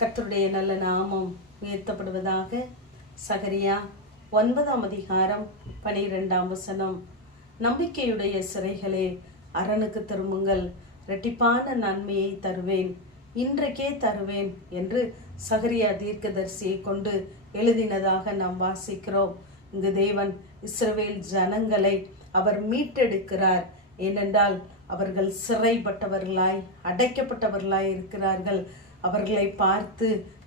கர்த்தருடைய நல்ல நாமம் உயர்த்தப்படுவதாக. சகரியா 9ஆம் அதிகாரம் 12ஆம் வசனம். நம்பிக்கையுடைய சிறைகளே, அரணுக்கு திரும்புங்கள், இரட்டிப்பான நன்மையை தருவேன், இன்றைக்கே தருவேன் என்று சகரியா தீர்க்கதரிசியை கொண்டு எழுதினதாக நாம் வாசிக்கிறோம். இங்கு தேவன் இஸ்ரவேல் ஜனங்களை அவர் மீட்டெடுக்கிறார். ஏனென்றால் அவர்கள் சிறைப்பட்டவர்களாய் அடைக்கப்பட்டவர்களாய் இருக்கிறார்கள். அவர்களை பார்த்து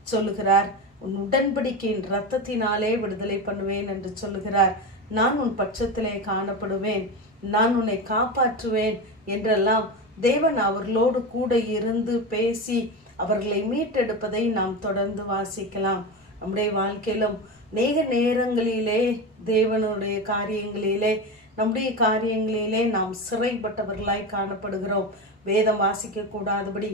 சொல்லுகிறார், உன் உடன்படிக்கையின் இரத்தத்தினாலே விடுதலை பண்ணுவேன் என்று சொல்லுகிறார். நான் உன் பட்சத்திலே காணப்படுவேன், நான் உன்னை காப்பாற்றுவேன் என்றெல்லாம் தேவன் அவர்களோடு கூட இருந்து பேசி அவர்களை மீட்டெடுப்பதை நாம் தொடர்ந்து வாசிக்கலாம். நம்முடைய வாழ்க்கையிலும் அநேக நேரங்களிலே தேவனுடைய காரியங்களிலே நம்முடைய காரியங்களிலே நாம் சிறைப்பட்டவர்களாய் காணப்படுகிறோம். வேதம் வாசிக்க கூடாதபடி,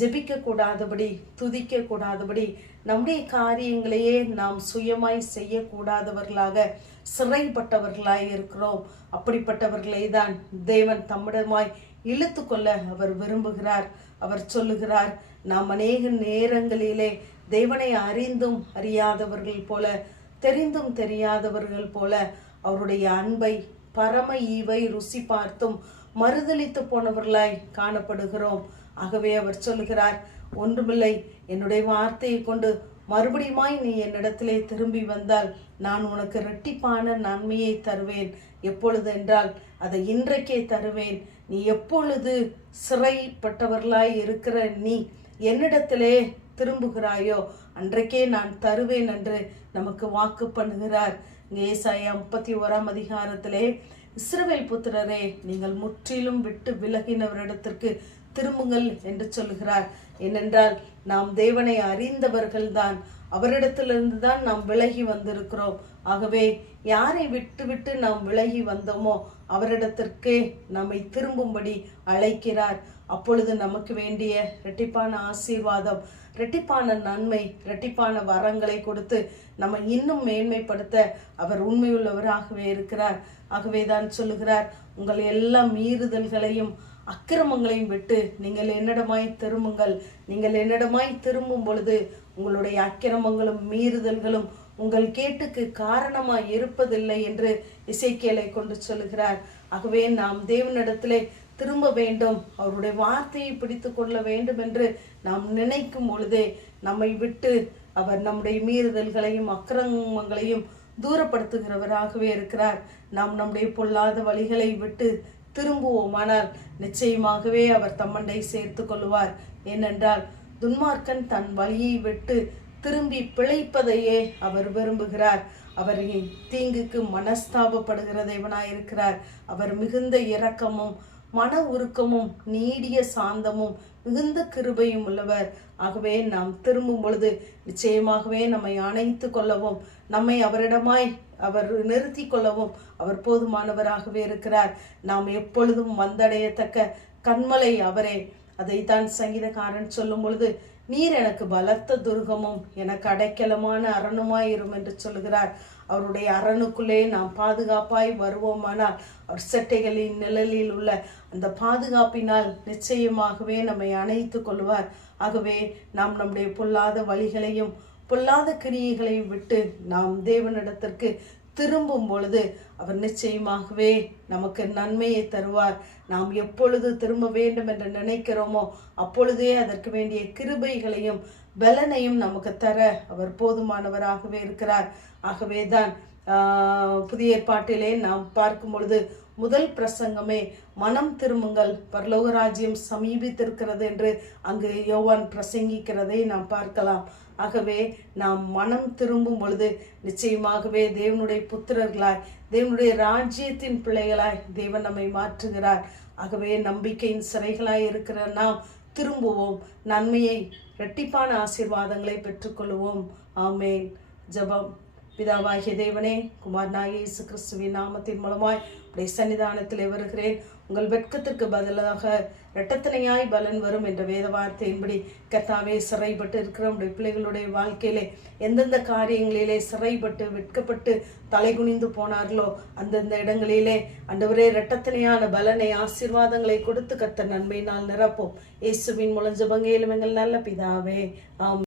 ஜெபிக்க கூடாதபடி, துதிக்க கூடாதபடி, நம்முடைய காரியங்களையே நாம் சுயமாய் செய்யக்கூடாதவர்களாக சிறைப்பட்டவர்களாய் இருக்கிறோம். அப்படிப்பட்டவர்களை தான் தேவன் தம்மிடமாய் இழுத்து கொள்ள அவர் விரும்புகிறார். அவர் சொல்லுகிறார், நாம் அநேக நேரங்களிலே தேவனை அறிந்தும் அறியாதவர்கள் போல, தெரிந்தும் தெரியாதவர்கள் போல அவருடைய அன்பை, பரம ஈவை ருசி பார்த்தும் மறுதலித்து போனவர்களாய் காணப்படுகிறோம். ஆகவே அவர் சொல்லுகிறார், ஒன்றுமில்லை, என்னுடைய வார்த்தையை கொண்டு மறுபடியுமாய் நீ என்னிடத்திலே திரும்பி வந்தால் நான் உனக்கு இரட்டிப்பான நன்மையை தருவேன். எப்பொழுது என்றால் அதை இன்றைக்கே தருவேன். நீ எப்பொழுது சிறைப்பட்டவர்களாய் இருக்கிற நீ என்னிடத்திலே திரும்புகிறாயோ அன்றைக்கே நான் தருவேன் என்று நமக்கு வாக்கு பண்ணுகிறார். ஏசாயா 31ஆம் அதிகாரத்திலே, இஸ்ரவேல் புத்திரரே, நீங்கள் முற்றிலும் விட்டு விலகினவரிடத்திற்கு திரும்புங்கள் என்று சொல்லுகிறார். ஏனென்றால் நாம் தேவனை அறிந்தவர்கள்தான், அவரிடத்திலிருந்து தான் நாம் விலகி வந்திருக்கிறோம். ஆகவே யாரை விட்டு விட்டு நாம் விலகி வந்தோமோ அவரிடத்திற்கே நம்மை திரும்பும்படி அழைக்கிறார். அப்பொழுது நமக்கு வேண்டிய இரட்டிப்பான ஆசீர்வாதம், இரட்டிப்பான நன்மை, இரட்டிப்பான வரங்களை கொடுத்து நம்ம இன்னும் மேன்மைப்படுத்த அவர் உண்மையுள்ளவராகவே இருக்கிறார். ஆகவே தான் சொல்லுகிறார், உங்கள் எல்லா மீறுதல்களையும் அக்கிரமங்களையும் விட்டு நீங்கள் என்னிடமாய் திரும்புங்கள். நீங்கள் என்னிடமாய் திரும்பும் பொழுது உங்களுடைய அக்கிரமங்களும் மீறுதல்களும் உங்கள் கேட்டுக்கு காரணமாய் இருப்பதில்லை என்று எசேக்கியேலை கொண்டு சொல்லுகிறார். ஆகவே நாம் தேவனிடத்திலே திரும்ப வேண்டும், அவருடைய வார்த்தையை பிடித்து கொள்ள வேண்டும் என்று நாம் நினைக்கும் பொழுதே நம்மை விட்டு அவர் நம்முடைய மீறுதல்களையும் அக்கிரமங்களையும் தூரப்படுத்துகிறவராகவே இருக்கிறார். நாம் நம்முடைய பொல்லாத வழிகளை விட்டு திரும்புவோமானால் நிச்சயமாகவே அவர் தம்மண்டை சேர்த்து கொள்வார். ஏனென்றால் துன்மார்க்கன் தன் வழியை விட்டு திரும்பி பிழைப்பதையே அவர் விரும்புகிறார். அவர் தீங்குக்கு மனஸ்தாபப்படுகிற தேவனாயிருக்கிறார். அவர் மிகுந்த இரக்கமும் மன உருக்கமும் நீடிய சாந்தமும் மிகுந்த கிருபையும் உள்ளவர். ஆகவே நாம் திரும்பும் பொழுது நிச்சயமாகவே நம்மை அணைத்து கொள்ளவும், நம்மை அவரிடமாய் அவர் நிறுத்தி கொள்ளவும் அவர் போதுமானவராகவே இருக்கிறார். நாம் எப்பொழுதும் வந்தடையத்தக்க கண்மலை அவரே. அதைத்தான் சங்கீதக்காரன் சொல்லும் பொழுது, நீர் எனக்கு பலத்த துர்கமும் எனக்கு அடைக்கலமான அரணுமாயிரும் என்று சொல்லுகிறார். அவருடைய அரணுக்குள்ளே நாம் பாதுகாப்பாய் வருவோமானால் அவர் செட்டைகளின் நிழலில் உள்ள அந்த பாதுகாப்பினால் நிச்சயமாகவே நம்மை அணைத்து கொள்வார். ஆகவே நாம் நம்முடைய பொல்லாத வழிகளையும் பொல்லாத கிரியைகளையும் விட்டு நாம் தேவனிடத்திற்கு திரும்பும் பொழுது அவர் நிச்சயமாகவே நமக்கு நன்மையை தருவார். நாம் எப்பொழுது திரும்ப வேண்டும் என்று நினைக்கிறோமோ அப்பொழுதே அதற்கு வேண்டிய கிருபைகளையும் பலனையும் நமக்கு தர அவர் போதுமானவராகவே இருக்கிறார். ஆகவே தான் புதிய ஏற்பாட்டிலே நாம் பார்க்கும் பொழுது முதல் பிரசங்கமே மனம் திரும்புங்கள், பரலோக ராஜ்யம் சமீபித்திருக்கிறது என்று அங்கு யோவான் பிரசங்கிக்கிறதை நாம் பார்க்கலாம். ஆகவே நாம் மனம் திரும்பும் பொழுது நிச்சயமாகவே தேவனுடைய புத்திரர்களாய், தேவனுடைய ராஜ்யத்தின் பிள்ளைகளாய் தேவன் நம்மை மாற்றுகிறார். ஆகவே நம்பிக்கையின் சிறைகளாய் இருக்கிற நாம் திரும்புவோம், நன்மையை, இரட்டிப்பான ஆசீர்வாதங்களை பெற்றுக்கொள்வோம். ஆமேன். ஜெபம். பிதாவாகிய தேவனே, குமாரனாகிய இயேசு கிறிஸ்துவின் நாமத்தின் மூலமாய் உடைய சன்னிதானத்திலே வருகிறேன். உங்கள் வெட்கத்திற்கு பதிலாக இரட்டத்தனையாய் பலன் வரும் என்ற வேத வார்த்தையின்படி கர்த்தாவே, சிறைப்பட்டு இருக்கிற உடைய பிள்ளைகளுடைய வாழ்க்கையிலே எந்தெந்த காரியங்களிலே சிறைப்பட்டு வெட்கப்பட்டு தலைகுனிந்து போனார்களோ அந்தந்த இடங்களிலே ஆண்டவரே இரட்டத்தனையான பலனை, ஆசீர்வாதங்களை கொடுத்து கர்த்தர் நன்மையினால் நிரப்போம். இயேசுவின் மூலம் ஜெபங்கேலும் எங்கள் நல்ல பிதாவே. ஆமென்.